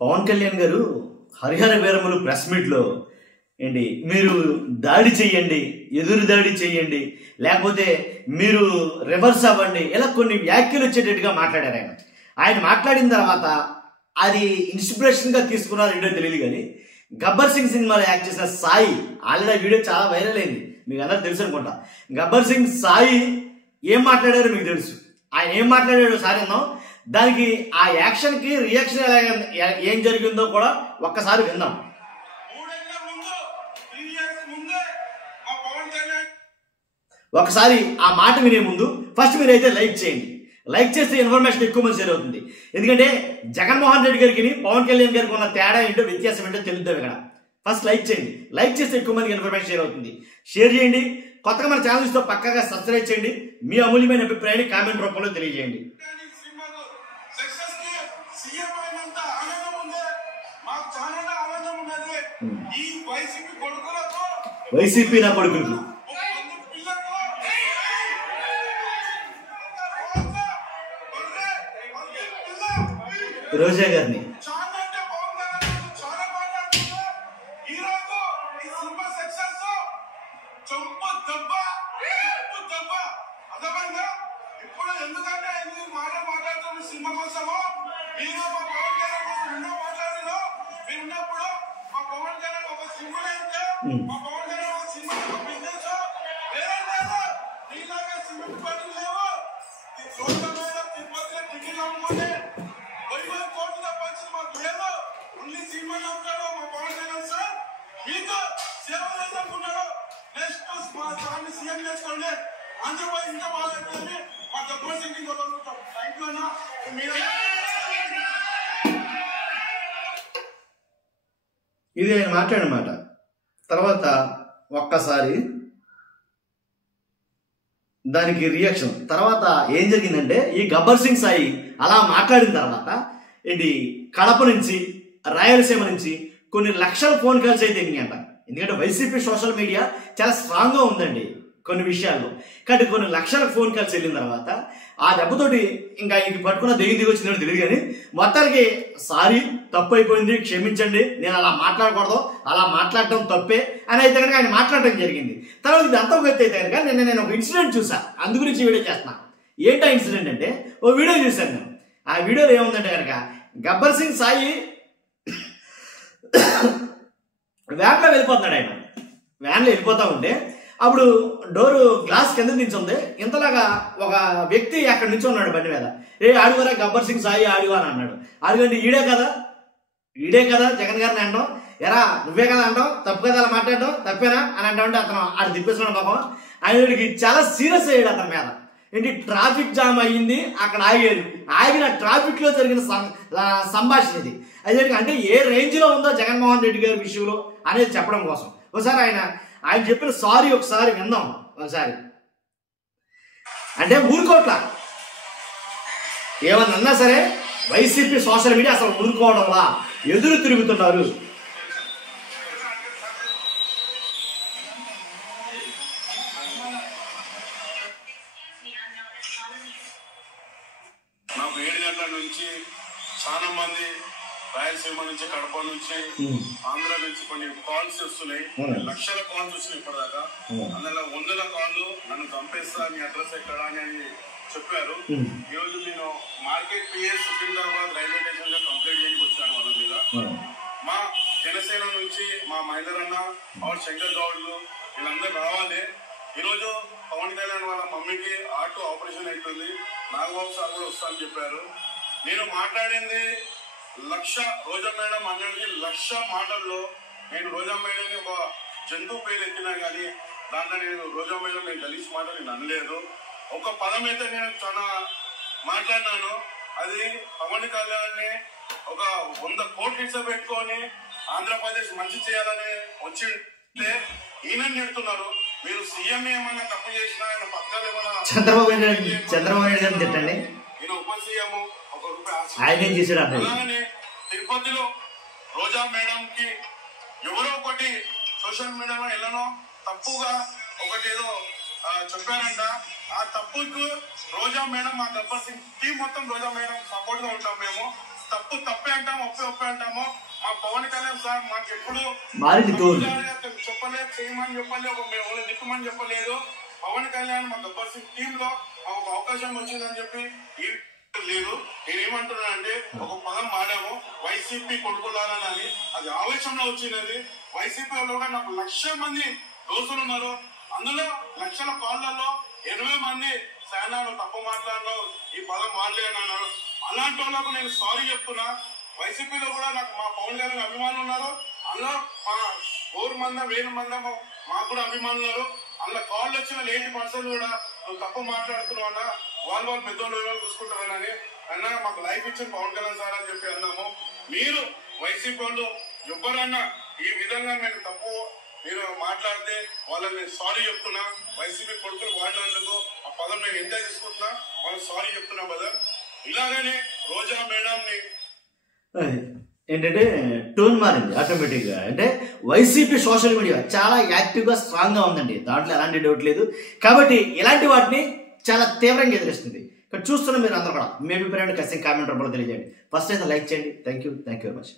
పవన్ కళ్యాణ్ గారు హరిహర వీరములు ప్రెస్ మీట్లో ఏంటి మీరు దాడి చెయ్యండి, ఎదురు దాడి చెయ్యండి, లేకపోతే మీరు రివర్స్ అవ్వండి, ఇలా కొన్ని వ్యాఖ్యలు వచ్చేటట్టుగా మాట్లాడారు. ఆయన మాట్లాడిన తర్వాత అది ఇన్స్పిరేషన్గా తీసుకున్నారో ఏంటో తెలియదు, కానీ గబ్బర్ సింగ్ సినిమాలో యాక్ట్ చేసిన సాయి, ఆల్రెడీ ఆ వీడియో చాలా వైరల్ అయింది, మీకు అందరూ తెలుసు అనుకుంటా. గబ్బర్ సింగ్ సాయి ఏం మాట్లాడారో మీకు తెలుసు. ఆయన ఏం మాట్లాడాడో సారి అన్నాం, దానికి ఆ యాక్షన్కి రియాక్షన్ ఏం జరిగిందో కూడా ఒక్కసారి విందాం. ఒకసారి ఆ మాట వినే ముందు ఫస్ట్ మీరైతే లైక్ చేయండి. లైక్ చేస్తే ఇన్ఫర్మేషన్ ఎక్కువ మంది షేర్ అవుతుంది. ఎందుకంటే జగన్మోహన్ రెడ్డి గారికి పవన్ కళ్యాణ్ గారికి ఉన్న తేడా ఏంటో, వ్యత్యాసం ఏంటో తెలుద్దాం ఇక్కడ. ఫస్ట్ లైక్ చేయండి. లైక్ చేస్తే ఎక్కువ మందికి ఇన్ఫర్మేషన్ షేర్ అవుతుంది. షేర్ చేయండి. కొత్తగా మన ఛానల్ తో పక్కగా సబ్స్క్రైబ్ చేయండి. మీ అమూల్యమైన అభిప్రాయాన్ని కామెంట్ రూపంలో తెలియజేయండి. వైసీపీ నా కొడుకులకు రోజా గారిని ఇది ఆయన మాట్లాడమాట. తర్వాత ఒక్కసారి దానికి రియాక్షన్. తర్వాత ఏం జరిగిందంటే, ఈ గబ్బర్ సింగ్ సాయి అలా మాట్లాడిన తర్వాత ఏంటి కడప నుంచి రాయలసీమ నుంచి కొన్ని లక్షల ఫోన్ కాల్స్ అయితే ఎన్నికంట. ఎందుకంటే వైసీపీ సోషల్ మీడియా చాలా స్ట్రాంగ్గా ఉందండి కొన్ని విషయాల్లో. కాబట్టి కొన్ని లక్షల ఫోన్ కాల్స్ వెళ్ళిన తర్వాత ఆ దెబ్బతోటి ఇంకా ఇంక పట్టుకున్న దెయ్యం దిగి వచ్చినట్టు తెలియదు, కానీ మొత్తానికి సారీ, తప్పు అయిపోయింది, క్షమించండి, నేను అలా మాట్లాడకూడదు, అలా మాట్లాడటం తప్పే అని అయితే కనుక ఆయన మాట్లాడటం జరిగింది. తర్వాత ఇది అంత వ్యక్తి అయితే కనుక నేను ఒక ఇన్సిడెంట్ చూసా, అందు గురించి వీడియో చేస్తున్నా. ఏంటా ఇన్సిడెంట్ అంటే, ఓ వీడియో చూశాను నేను. ఆ వీడియోలో ఏముందంటే కనుక గబ్బర్ సింగ్ సాయి వ్యాన్లో వెళ్ళిపోతున్నాడు. ఆయన వ్యాన్లో వెళ్ళిపోతా ఉంటే అప్పుడు డోరు గ్లాస్ కింద నించుంది. ఇంతలాగా ఒక వ్యక్తి అక్కడ నుంచి ఉన్నాడు బండి మీద. ఆడుకోరా గబ్బర్ సింగ్ సాయి ఆడుగో అని అన్నాడు. ఆడుగండి ఈడే కదా జగన్ గారిని అంటాం, ఎరా నువ్వే కదా అంటాం, తప్పు కదా అలా మాట్లాడటం, తప్పేనా అని అంటామంటే అతను ఆడు తిప్పేస్తున్నాడు పాపం. ఆయనకి చాలా సీరియస్ అయ్యాడు అతని మీద. ఏంటి ట్రాఫిక్ జామ్ అయ్యింది, అక్కడ ఆగాడు. ఆగిన ట్రాఫిక్ లో జరిగిన సంభాషణ ఇది. అది అంటే ఏ రేంజ్ లో ఉందో జగన్మోహన్ రెడ్డి గారి విషయంలో అనేది చెప్పడం కోసం ఒకసారి ఆయన చెప్పిన సారీ ఒకసారి విందాం. ఒకసారి అంటే ఊరుకోట్ల ఏమన్నా సరే వైసీపీ సోషల్ మీడియా అసలు ఊరుకోవడంలా ఎదురు తిరుగుతున్నారు. నాకు 7 గంటల నుంచి చాలా మంది రాయలసీమ నుంచి, కడప నుంచి, ఆంధ్ర నుంచి కొన్ని కాల్స్ వస్తున్నాయి. లక్షల కాల్స్ వచ్చినాయి ఇప్పటిదాకా. అందులో 100 కాళ్ళు నన్ను చంపేస్తా, మీ అడ్రస్ ఎక్కడ అని చెప్పారు. ఈ రోజు నేను market PS Secunderabad railway station లో కంప్లైంట్ చేయడానికి వచ్చాను వాళ్ళ మీద. మా జనసేన నుంచి మా మహేందర్ అన్న, ఆవిడ శంకర్ గౌడ్లు వీళ్ళందరూ రావాలి. ఈరోజు పవన్ కళ్యాణ్ వాళ్ళ మమ్మీకి ఆటో ఆపరేషన్ అవుతుంది, నాగబాబు సార్ కూడా వస్తా అని చెప్పారు. నేను మాట్లాడింది రోజా మేడం అన్నది 1,00,000 మాటల్లో నేను రోజా మేడం ఒక జంతువు పేరు ఎత్తినా కానీ దాంట్లో నేను రోజా మేడం నేను గలీజ్ మాట నేను అనలేదు. ఒక పదం అయితే నేను చాలా మాట్లాడినాను. అది పవన్ కళ్యాణ్ ఒక 100 కోట్లు ఇచ్చబెట్టుకొని ఆంధ్రప్రదేశ్ మంచి చేయాలని వచ్చింటే ఈయన నెడుతున్నారు. మీరు సీఎం ఏమైనా తప్పు చేసినా ఆయన పక్కన ఏమైనా చంద్రబాబు నాయుడు గారిని తిట్టండి, ఈయన ఉప సీఎం ఆయన చేశాడు. అలానే తిరుపతిలో రోజా మేడం కి ఎవరో ఒకటి సోషల్ మీడియాలో ఎలానో తప్పుగా ఒకటి ఏదో చెప్పారంట. ఆ తప్పుకు రోజా మేడం, మా గబ్బర్ సింగ్ టీం మొత్తం రోజా మేడం సపోర్ట్ గా ఉంటాం. మేము తప్పు తప్పే అంటాం, ఒప్పే అంటాము. సార్ మాకు ఎప్పుడు మారింది టోన్ చెప్పలేదు, చేయమని చెప్పలేదు, ఒక దిక్కుమని చెప్పలేదు. పవన్ కళ్యాణ్ మా గబ్బర్ సింగ్ టీమ్ లో ఒక అవకాశం వచ్చిందని చెప్పి లేదు. నేనేమంటున్నానంటే ఒక పదం మాడాము, వైసీపీ కొడుకులారని. అది ఆవేశంలో వచ్చినది. వైసీపీ వాళ్ళు కూడా నాకు 1,00,000 మంది దోస్తులు ఉన్నారు. అందులో లక్షల కాళ్ళలో 80 మంది సేనాలు తప్పు మాట్లాడినావు, ఈ పదం మాట్లాడినారు. అలాంటి వాళ్ళకు నేను సారీ చెప్తున్నా. వైసీపీలో కూడా నాకు మా పవన్ కళ్యాణ్ అభిమానులు ఉన్నారు. అందులో మా 4 మంది 1000 మంది మాకు కూడా అభిమానులు ఉన్నారు. అందులో కాళ్ళు వచ్చిన 80% కూడా నువ్వు తప్పు మాట్లాడుతున్నావు అన్న. వాళ్ళు పెద్దోళ్ళు చూసుకుంటారని అన్న. మాకు లైఫ్ ఇచ్చిన పవన్ కళ్యాణ్ సార్ అని చెప్పి అన్నాము. మీరు వైసీపీ వాళ్ళు ఎవరన్నా ఈ విధంగా నేను తప్పు మీరు మాట్లాడితే వాళ్ళని నేను సారీ చెప్తున్నా. వైసీపీ కొడుకులు వాడినందుకు ఆ పదం నేను ఎంజాయ్ చేసుకుంటున్నా. వాళ్ళకి సారీ చెప్తున్నా బ్రదర్. ఇలాగనే రోజా మేడం ని ఏంటంటే టోన్ మారింది ఆటోమేటిక్గా. అంటే వైసీపీ సోషల్ మీడియా చాలా యాక్టివ్గా స్ట్రాంగ్గా ఉందండి, దాంట్లో ఎలాంటి డౌట్ లేదు. కాబట్టి ఇలాంటి వాటిని చాలా తీవ్రంగా ఎదురిస్తుంది. ఇక్కడ చూస్తున్న మీరు అందరూ కూడా మీ అభిప్రాయాన్ని ఖచ్చితంగా కామెంట్ రూపంలో తెలియజేయండి. ఫస్ట్ అయితే లైక్ చేయండి. Thank you very much.